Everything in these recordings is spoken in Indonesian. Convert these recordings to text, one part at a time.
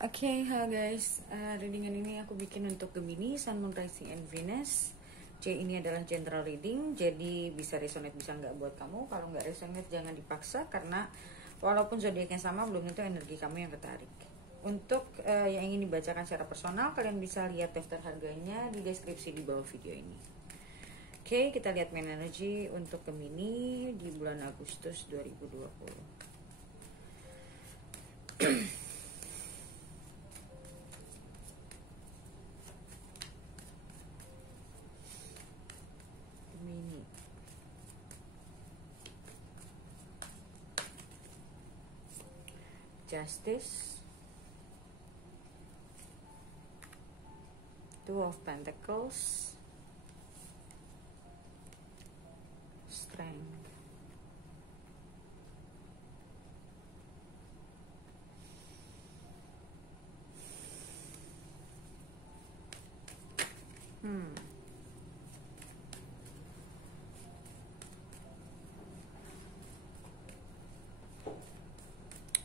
Oke, halo guys. Readingan ini aku bikin untuk Gemini, Sun, Moon, Rising, and Venus. Ini adalah general reading, jadi bisa resonate bisa nggak buat kamu. Kalau nggak resonate jangan dipaksa, karena walaupun zodiaknya sama belum tentu energi kamu yang ketarik. Untuk yang ingin dibacakan secara personal, kalian bisa lihat daftar harganya di deskripsi di bawah video ini. Oke, kita lihat main energy untuk Gemini di bulan Agustus 2020. Gemini. Justice, Two of Pentacles, Strength.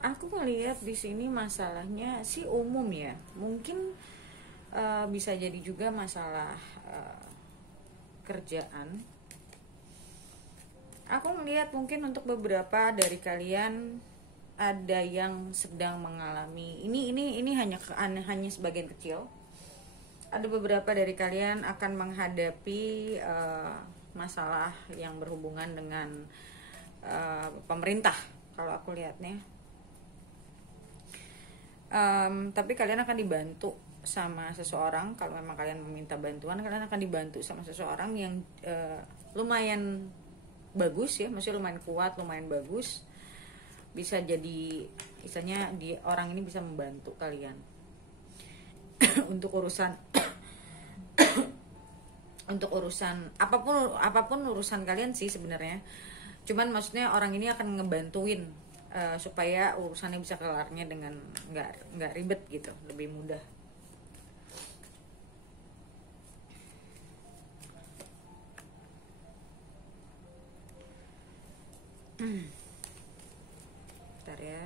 Aku melihat di sini masalahnya sih umum ya. Mungkin bisa jadi juga masalah kerjaan. Aku melihat mungkin untuk beberapa dari kalian ada yang sedang mengalami ini hanya sebagian kecil. Ada beberapa dari kalian akan menghadapi masalah yang berhubungan dengan pemerintah kalau aku lihatnya. Tapi kalian akan dibantu sama seseorang. Kalau memang kalian meminta bantuan, kalian akan dibantu sama seseorang yang lumayan bagus ya, maksudnya lumayan kuat, lumayan bagus. Bisa jadi misalnya orang ini bisa membantu kalian untuk urusan untuk urusan apapun urusan kalian sih sebenarnya. Cuman maksudnya orang ini akan ngebantuin supaya urusannya bisa kelarnya dengan nggak ribet gitu, lebih mudah. Bentar ya.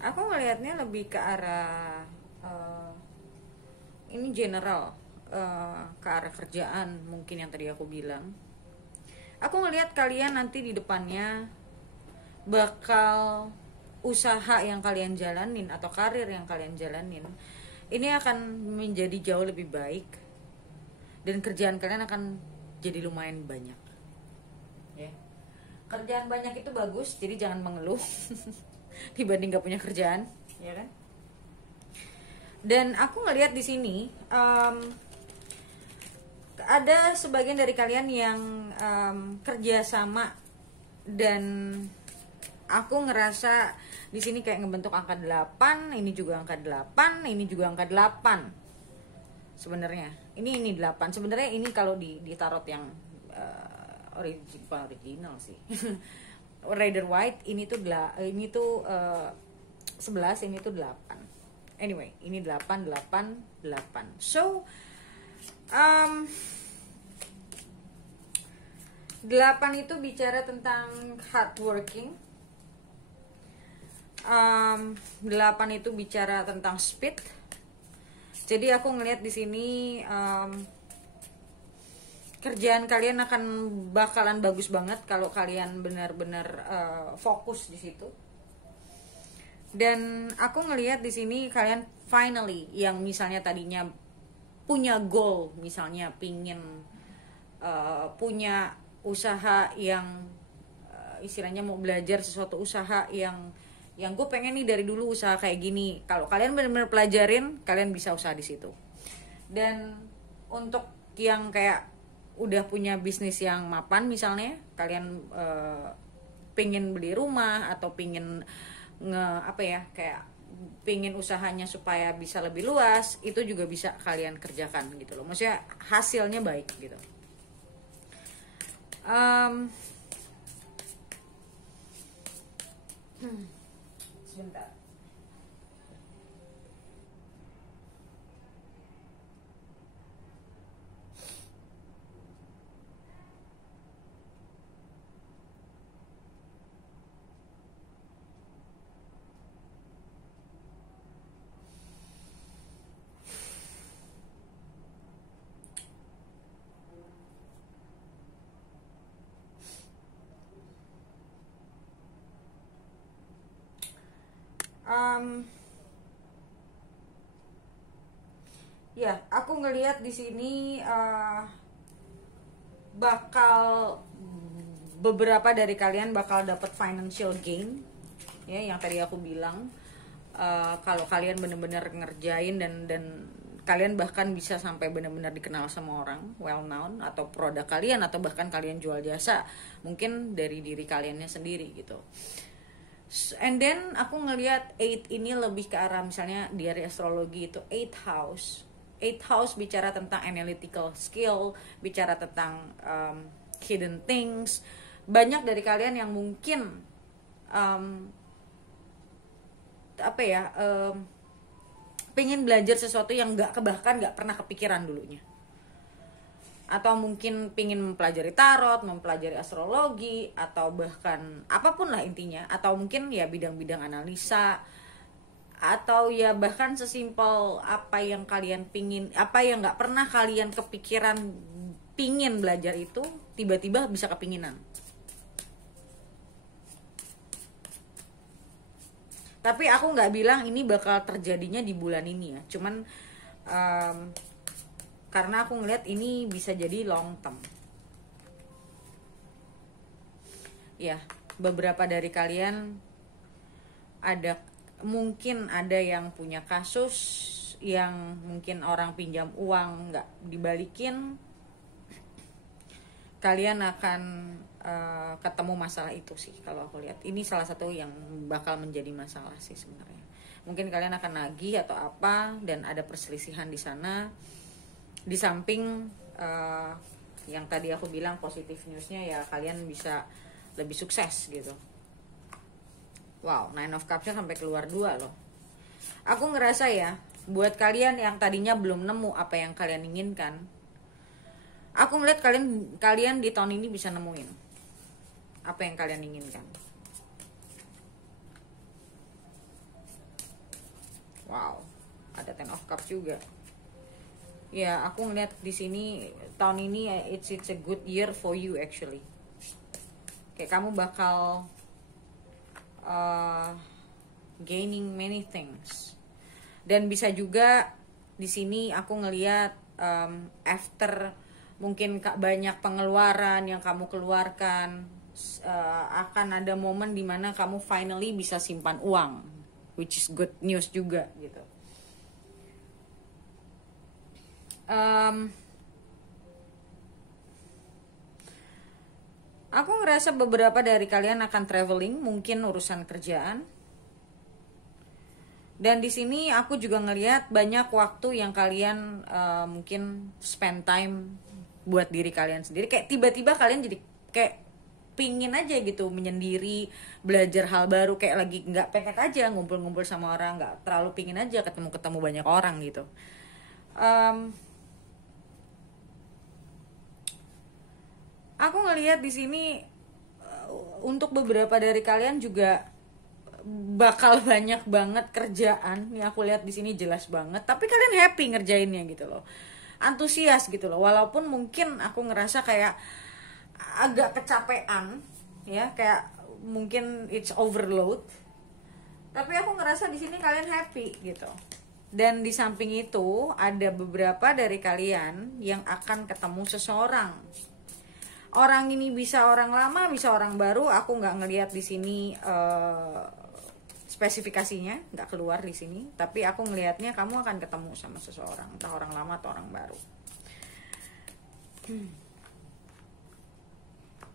Aku ngelihatnya lebih ke arah ini general, ke arah kerjaan mungkin yang tadi aku bilang. Aku ngelihat kalian nanti di depannya bakal usaha yang kalian jalanin atau karir yang kalian jalanin ini akan menjadi jauh lebih baik, dan kerjaan kalian akan jadi lumayan banyak ya. Kerjaan banyak itu bagus, jadi jangan mengeluh dibanding gak punya kerjaan, ya kan? Dan aku ngelihat di sini ada sebagian dari kalian yang kerja sama, dan aku ngerasa di sini kayak ngebentuk angka 8, ini juga angka 8, ini juga angka 8. Sebenarnya ini 8. Sebenarnya ini kalau di tarot yang original sih. Rider White ini tuh 11, ini tuh 8. Anyway, ini 8. So 8 itu bicara tentang hardworking. 8 itu bicara tentang speed. Jadi aku ngelihat di sini kerjaan kalian akan bakalan bagus banget kalau kalian benar-benar fokus di situ. Dan aku ngelihat di sini kalian finally yang misalnya tadinya punya goal, misalnya pingin punya usaha yang istilahnya mau belajar sesuatu usaha yang gue pengen nih dari dulu usaha kayak gini. Kalau kalian benar-benar pelajarin, kalian bisa usaha di situ. Dan untuk yang kayak udah punya bisnis yang mapan, misalnya kalian pingin beli rumah atau pingin kayak pingin usahanya supaya bisa lebih luas, itu juga bisa kalian kerjakan gitu loh. Maksudnya hasilnya baik gitu. Sebentar. Ya, aku ngelihat di sini bakal beberapa dari kalian bakal dapat financial gain, ya, yang tadi aku bilang. Kalau kalian bener-bener ngerjain dan kalian bahkan bisa sampai benar-benar dikenal sama orang, well known, atau produk kalian, atau bahkan kalian jual jasa mungkin dari diri kaliannya sendiri gitu. And then aku ngelihat 8 ini lebih ke arah, misalnya dari astrologi itu 8 house bicara tentang analytical skill, bicara tentang hidden things. Banyak dari kalian yang mungkin pengen belajar sesuatu yang bahkan nggak pernah kepikiran dulunya, atau mungkin pengen mempelajari tarot, mempelajari astrologi, atau bahkan apapun lah intinya, atau mungkin ya bidang-bidang analisa, atau ya bahkan sesimpel apa yang kalian pingin, apa yang nggak pernah kalian kepikiran pingin belajar itu tiba-tiba bisa kepinginan. Tapi aku nggak bilang ini bakal terjadinya di bulan ini ya, cuman karena aku ngeliat ini bisa jadi long term. Ya, beberapa dari kalian mungkin ada yang punya kasus yang mungkin orang pinjam uang nggak dibalikin, kalian akan ketemu masalah itu sih. Kalau aku lihat ini salah satu yang bakal menjadi masalah sih sebenarnya. Mungkin kalian akan nagih atau apa dan ada perselisihan di sana. Di samping yang tadi aku bilang positif newsnya ya, kalian bisa lebih sukses gitu. Wow, 9 of Cups sampai keluar 2 loh. Aku ngerasa ya, buat kalian yang tadinya belum nemu apa yang kalian inginkan, aku melihat kalian di tahun ini bisa nemuin apa yang kalian inginkan. Wow, ada 10 of Cups juga. Ya, aku ngeliat di sini tahun ini it's a good year for you actually. Kayak kamu bakal gaining many things. Dan bisa juga di sini aku ngeliat after mungkin banyak pengeluaran yang kamu keluarkan, akan ada momen dimana kamu finally bisa simpan uang, which is good news juga gitu. Aku ngerasa beberapa dari kalian akan traveling, mungkin urusan kerjaan. Dan di sini aku juga ngelihat banyak waktu yang kalian mungkin spend time buat diri kalian sendiri. Kayak tiba-tiba kalian jadi kayak pingin aja gitu menyendiri, belajar hal baru, kayak lagi nggak pengen aja ngumpul-ngumpul sama orang, nggak terlalu pingin aja ketemu banyak orang gitu. Aku ngelihat di sini untuk beberapa dari kalian juga bakal banyak banget kerjaan. Nih aku lihat di sini jelas banget, tapi kalian happy ngerjainnya gitu loh, antusias gitu loh, walaupun mungkin aku ngerasa kayak agak kecapean ya, kayak mungkin it's overload, tapi aku ngerasa di sini kalian happy gitu. Dan di samping itu ada beberapa dari kalian yang akan ketemu seseorang. Orang ini bisa orang lama, bisa orang baru. Aku nggak ngelihat di sini spesifikasinya, nggak keluar di sini. Tapi aku ngelihatnya kamu akan ketemu sama seseorang, entah orang lama atau orang baru.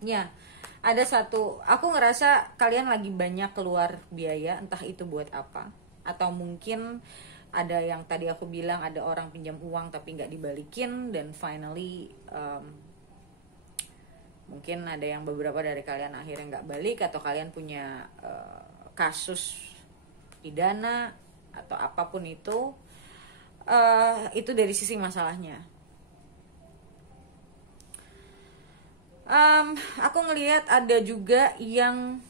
Ya, ada satu, aku ngerasa kalian lagi banyak keluar biaya, entah itu buat apa, atau mungkin ada yang tadi aku bilang ada orang pinjam uang tapi nggak dibalikin, dan finally mungkin ada yang beberapa dari kalian akhirnya nggak balik, atau kalian punya kasus pidana atau apapun itu dari sisi masalahnya. Aku ngelihat ada juga yang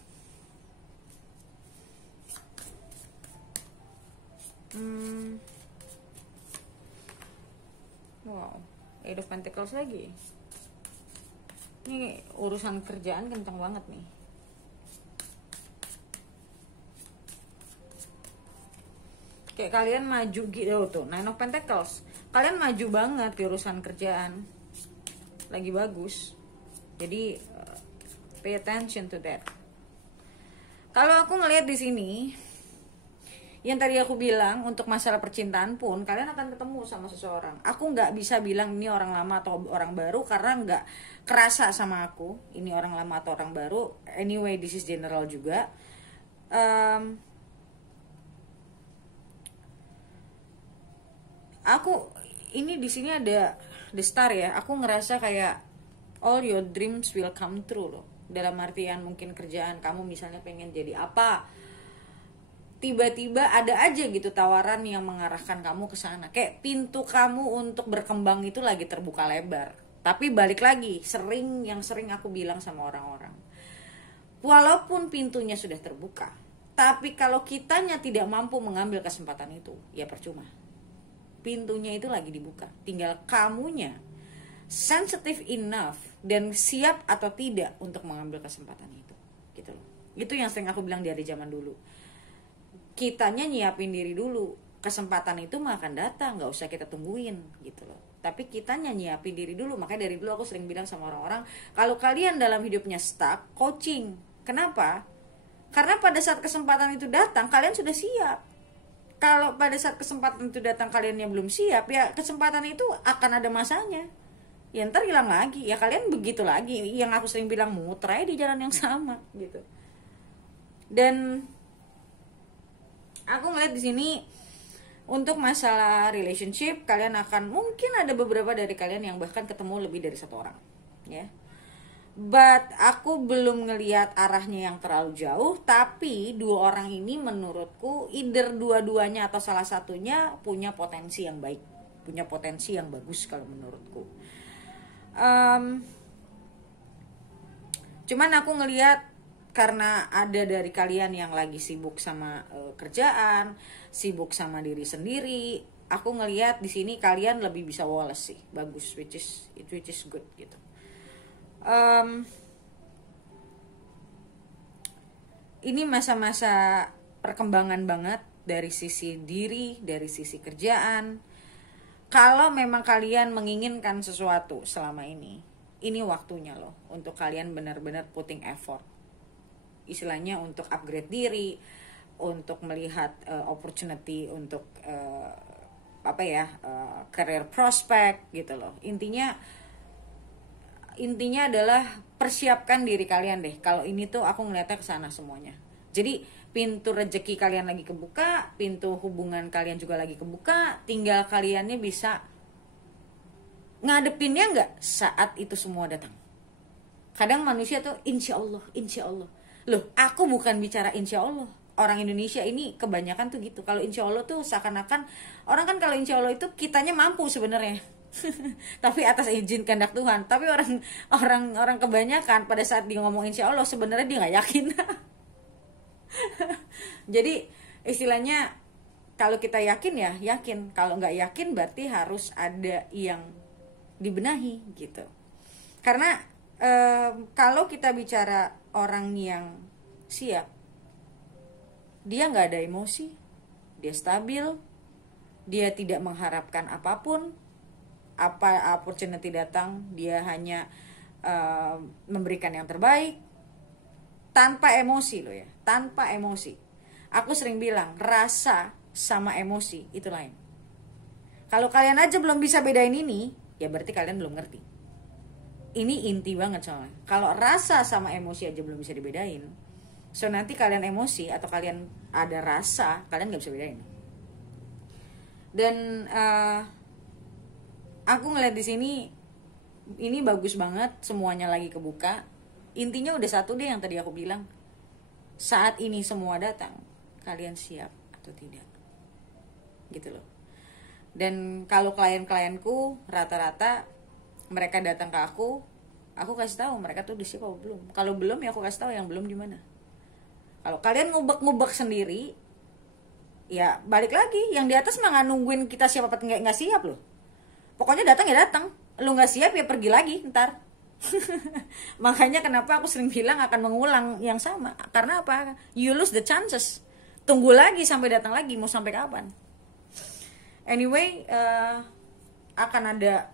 wow, Eight of Pentacles lagi. Ini urusan kerjaan kencang banget nih. Kayak kalian maju gitu tuh, Nine of Pentacles. Kalian maju banget di urusan kerjaan. Lagi bagus. Jadi pay attention to that. Kalau aku ngelihat di sini, yang tadi aku bilang untuk masalah percintaan pun kalian akan ketemu sama seseorang. Aku nggak bisa bilang ini orang lama atau orang baru karena nggak kerasa sama aku ini orang lama atau orang baru. Anyway, this is general juga. Aku ini di sini ada the star ya. Aku ngerasa kayak all your dreams will come true loh. Dalam artian mungkin kerjaan kamu misalnya pengen jadi apa, tiba-tiba ada aja gitu tawaran yang mengarahkan kamu ke sana. Kayak pintu kamu untuk berkembang itu lagi terbuka lebar. Tapi balik lagi, yang sering aku bilang sama orang-orang, walaupun pintunya sudah terbuka, tapi kalau kitanya tidak mampu mengambil kesempatan itu, ya percuma. Pintunya itu lagi dibuka, tinggal kamunya sensitive enough dan siap atau tidak untuk mengambil kesempatan itu, gitu loh. Itu yang sering aku bilang dari zaman dulu. Kitanya nyiapin diri dulu, kesempatan itu mah akan datang, nggak usah kita tungguin, gitu loh. Tapi kitanya nyiapin diri dulu. Makanya dari dulu aku sering bilang sama orang-orang, kalau kalian dalam hidupnya stuck, coaching. Kenapa? Karena pada saat kesempatan itu datang, kalian sudah siap. Kalau pada saat kesempatan itu datang kalian yang belum siap, ya kesempatan itu akan ada masanya. Ya ntar hilang lagi. Ya kalian begitu lagi. Yang aku sering bilang, muter aja di jalan yang sama gitu. Dan aku ngeliat di sini untuk masalah relationship, kalian akan mungkin ada beberapa dari kalian yang bahkan ketemu lebih dari satu orang, ya. But aku belum ngelihat arahnya yang terlalu jauh. Tapi dua orang ini menurutku either dua-duanya atau salah satunya punya potensi yang baik, punya potensi yang bagus kalau menurutku. Cuman aku ngelihat karena ada dari kalian yang lagi sibuk sama kerjaan, sibuk sama diri sendiri, aku ngelihat di sini kalian lebih bisa woles sih, bagus, which is good gitu. Ini masa-masa perkembangan banget dari sisi diri, dari sisi kerjaan. Kalau memang kalian menginginkan sesuatu selama ini waktunya loh untuk kalian benar-benar putting effort. Istilahnya untuk upgrade diri, untuk melihat opportunity untuk career prospect gitu loh. Intinya adalah persiapkan diri kalian deh. Kalau ini tuh aku ngeliatnya ke sana semuanya. Jadi pintu rezeki kalian lagi kebuka, pintu hubungan kalian juga lagi kebuka, tinggal kaliannya bisa ngadepinnya nggak saat itu semua datang. Kadang manusia tuh insya Allah. Loh, aku bukan bicara insya Allah. Orang Indonesia ini kebanyakan tuh gitu. Kalau insya Allah tuh seakan-akan orang kan kalau insya Allah itu kitanya mampu sebenarnya. Tapi atas izin kehendak Tuhan. Tapi orang kebanyakan pada saat dia ngomong insya Allah sebenarnya dia nggak yakin. Jadi istilahnya kalau kita yakin ya yakin, kalau nggak yakin berarti harus ada yang dibenahi gitu. Karena kalau kita bicara orang yang siap, dia nggak ada emosi, dia stabil, dia tidak mengharapkan apapun. Apa opportunity datang, dia hanya memberikan yang terbaik tanpa emosi loh ya, tanpa emosi. Aku sering bilang rasa sama emosi itu lain. Kalau kalian aja belum bisa bedain ini, ya berarti kalian belum ngerti. Ini inti banget soalnya. Kalau rasa sama emosi aja belum bisa dibedain, so nanti kalian emosi atau kalian ada rasa, kalian nggak bisa bedain. Dan aku ngeliat di sini ini bagus banget, semuanya lagi kebuka. Intinya udah satu deh yang tadi aku bilang. Saat ini semua datang, kalian siap atau tidak? Gitu loh. Dan kalau klien-klienku rata-rata mereka datang ke aku kasih tahu mereka tuh udah siap atau belum. Kalau belum ya aku kasih tahu yang belum di mana. Kalau kalian ngubek-ngubek sendiri, ya balik lagi, yang di atas mah nggak nungguin kita siap apa nggak siap loh. Pokoknya datang ya datang, lu nggak siap ya pergi lagi ntar. Makanya kenapa aku sering bilang akan mengulang yang sama. Karena apa? You lose the chances. Tunggu lagi sampai datang lagi, mau sampai kapan? Anyway, akan ada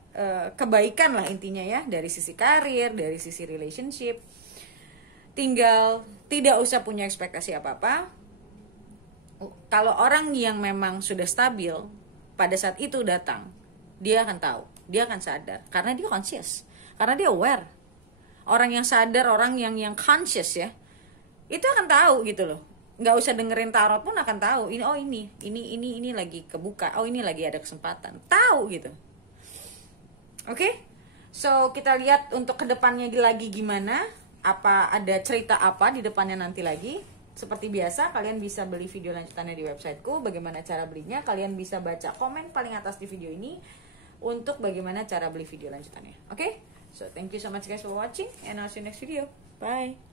kebaikan lah intinya ya, dari sisi karir, dari sisi relationship. Tinggal tidak usah punya ekspektasi apa-apa. Kalau orang yang memang sudah stabil, pada saat itu datang, dia akan tahu, dia akan sadar, karena dia conscious, karena dia aware. Orang yang sadar, orang yang conscious ya, itu akan tahu gitu loh. Nggak usah dengerin tarot pun akan tahu. Ini lagi kebuka. Oh, ini lagi ada kesempatan. Tahu gitu. Oke? So, kita lihat untuk kedepannya lagi gimana. Apa ada cerita apa di depannya nanti lagi. Seperti biasa, kalian bisa beli video lanjutannya di websiteku. Bagaimana cara belinya? Kalian bisa baca komen paling atas di video ini untuk bagaimana cara beli video lanjutannya. Oke? So, thank you so much guys for watching, and I'll see you next video. Bye!